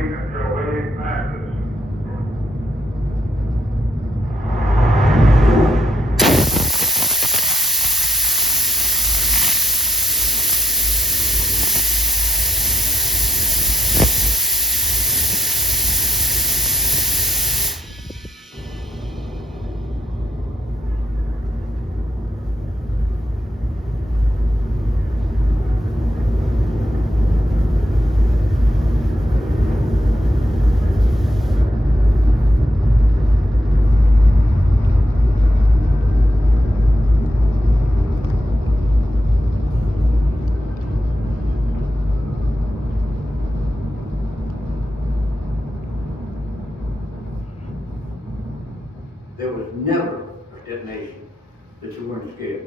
waiting until waiting passes. There was never a detonation that you weren't scared.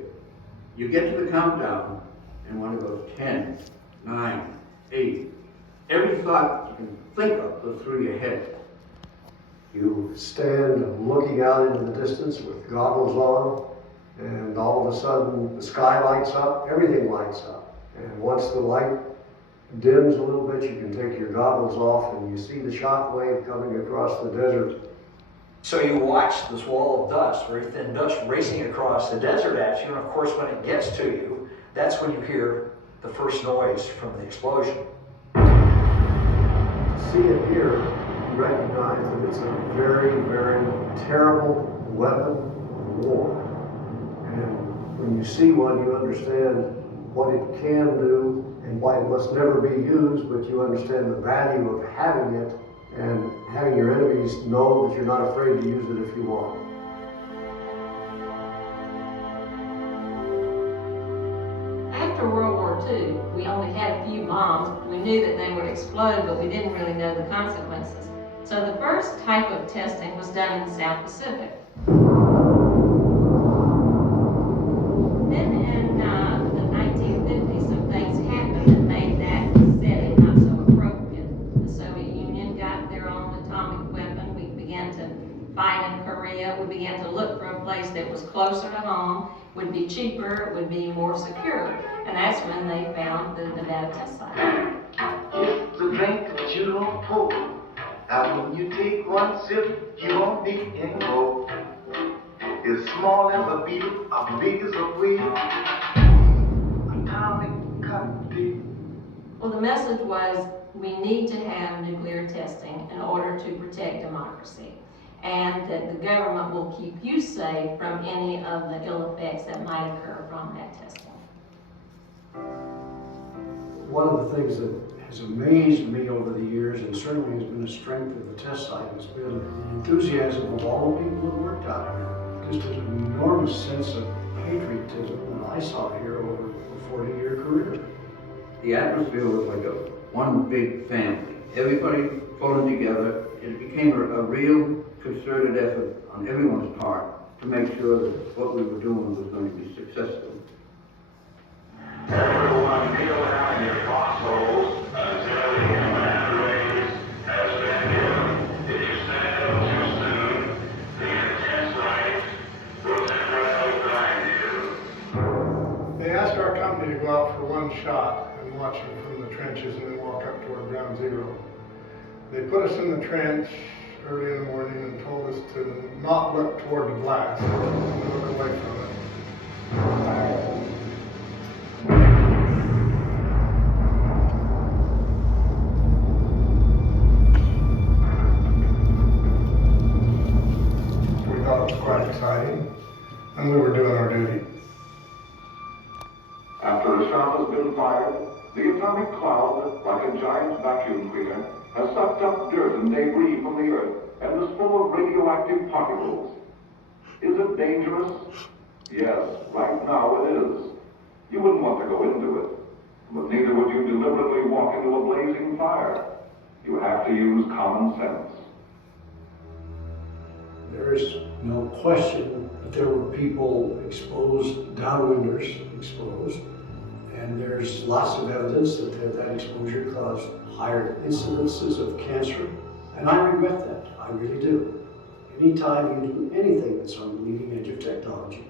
You get to the countdown, and one of those 10, 9, 8, every thought you can think of goes through your head. You stand looking out into the distance with goggles on, and all of a sudden the sky lights up, everything lights up. And once the light dims a little bit, you can take your goggles off and you see the shock wave coming across the desert. So you watch this wall of dust, very thin dust, racing across the desert at you, and of course when it gets to you, that's when you hear the first noise from the explosion. To see it here, you recognize that it's a very, very terrible weapon of war. And when you see one, you understand what it can do and why it must never be used, but you understand the value of having it and having your enemies know that you're not afraid to use it if you want. After World War II, we only had a few bombs. We knew that they would explode, but we didn't really know the consequences. So the first type of testing was done in the South Pacific. Then in the 1950s, some things happened that made that setting not so appropriate. The Soviet Union got their own atomic weapon. We began to fight in Korea. We began to look for a place that was closer to home, would be cheaper, would be more secure. And that's when they found the Nevada test site. It's a drink that you don't pour. And when you take one sip, you won't need any more. It's small as a beetle, as big as a wheel. Atomic cocktail. Well, the message was we need to have nuclear testing in order to protect democracy, and that the government will keep you safe from any of the ill effects that might occur from that testing. One of the things that has amazed me over the years, and certainly has been a strength of the test site, has been the enthusiasm of all the people that worked out here. Just an enormous sense of patriotism that I saw here over a 40-year career. The atmosphere was like one big family. Everybody pulling together. It became a real concerted effort on everyone's part to make sure that what we were doing was going to be successful. Everyone kneel down in your foxholes until the command raise has been given. If you stand up too soon, the intense light will temporarily blind you. They asked our company to go out for one shot and watch them from the trenches and then walk up toward ground zero. They put us in the trench early in the morning and told us to not look toward the blast, to look away from it. We thought it was quite exciting, and we were doing our duty. After a shot has been fired, the atomic cloud, like a giant vacuum cleaner, has sucked up dirt and debris from the earth and is full of radioactive particles. Is it dangerous? Yes, right now it is. You wouldn't want to go into it, but neither would you deliberately walk into a blazing fire. You have to use common sense. There is no question that there were people exposed, downwinders exposed, and there's lots of evidence that exposure caused higher incidences of cancer, and I regret that, I really do. Anytime you do anything that's on the leading edge of technology,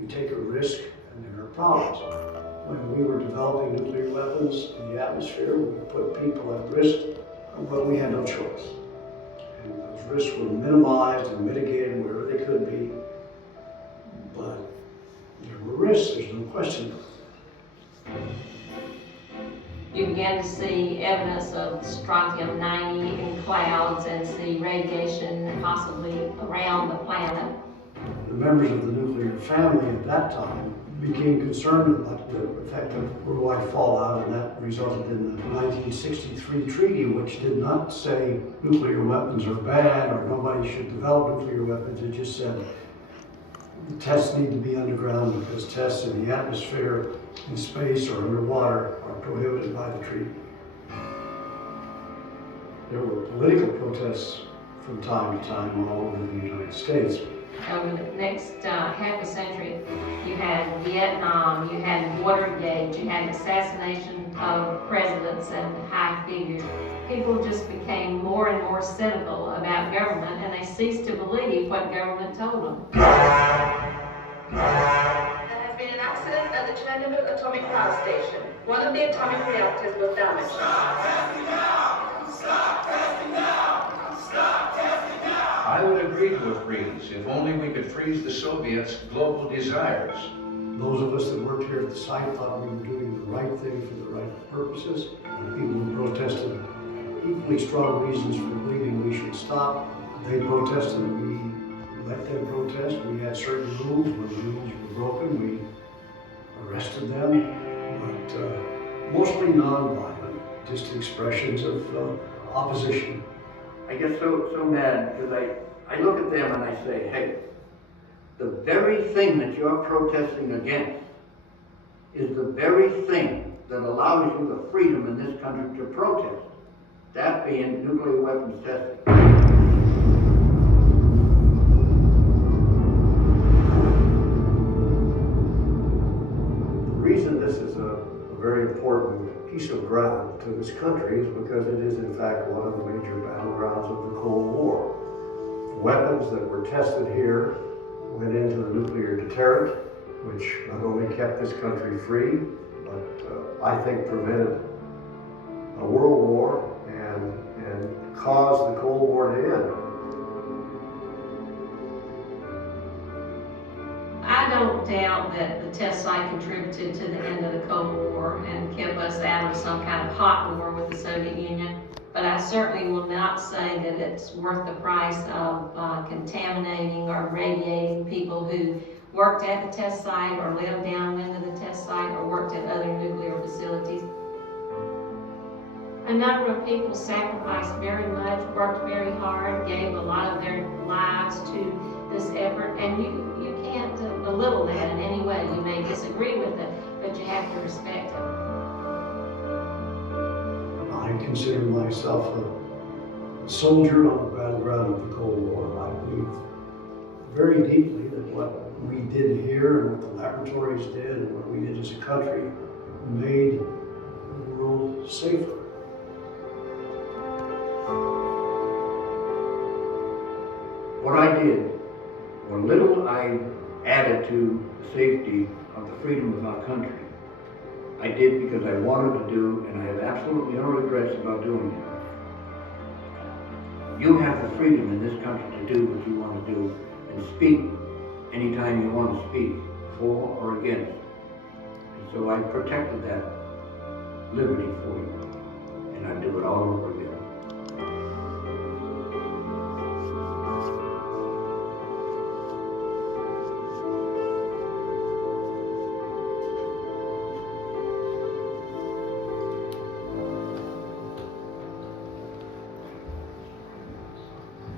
you take a risk and there are problems. When we were developing nuclear weapons in the atmosphere, we put people at risk but we had no choice. And those risks were minimized and mitigated wherever they could be. But there were risks, there's no question. You began to see evidence of strontium-90 in clouds and see radiation possibly around the planet. The members of the nuclear family at that time became concerned about the effect of worldwide fallout, and that resulted in the 1963 treaty, which did not say nuclear weapons are bad or nobody should develop nuclear weapons. It just said tests need to be underground because tests in the atmosphere, in space, or underwater are prohibited by the treaty. There were political protests from time to time all over the United States. Over the next half a century, you had Vietnam, you had Watergate, you had assassination of presidents and high figures. People just became more and more cynical about government, and they ceased to believe what government told them. There has been an accident at the Chernobyl atomic power station. One of the atomic reactors was damaged. Stop testing now! Stop testing now! Stop testing now! I would agree to a freeze if only we could freeze the Soviets' global desires. Those of us that worked here at the site thought we were doing the right thing for the right purposes. The people who protested equally strong reasons for believing we should stop. They protested, we let them protest. We had certain rules. When the rules were broken, we arrested them. But mostly non-violent, just expressions of opposition. I get so mad because I look at them and I say, hey, the very thing that you're protesting against is the very thing that allows you the freedom in this country to protest, that being nuclear weapons testing. The reason this is a very important piece of ground to this country is because it is in fact one of the major battlegrounds of the Cold War. Weapons that were tested here went into the nuclear deterrent, which not only kept this country free, but I think prevented a world war and caused the Cold War to end. I don't doubt that the test site contributed to the end of the Cold War and kept us out of some kind of hot war with the Soviet Union, but I certainly will not say that it's worth the price of contaminating or radiating people who worked at the test site or lived downwind of the test site or worked at other nuclear facilities. A number of people sacrificed very much, worked very hard, gave a lot of their lives to this effort, and you can't belittle that in any way. You may disagree with it, but you have to respect it. I consider myself a soldier on the battleground of the Cold War. I believe very deeply that what we did here and what the laboratories did and what we did as a country made the world safer. What I did, what little I added to the safety of the freedom of our country, I did because I wanted to do, and I have absolutely no regrets about doing it. You have the freedom in this country to do what you want to do and speak anytime you want to speak, for or against. And so I protected that liberty for you, and I do it all over again.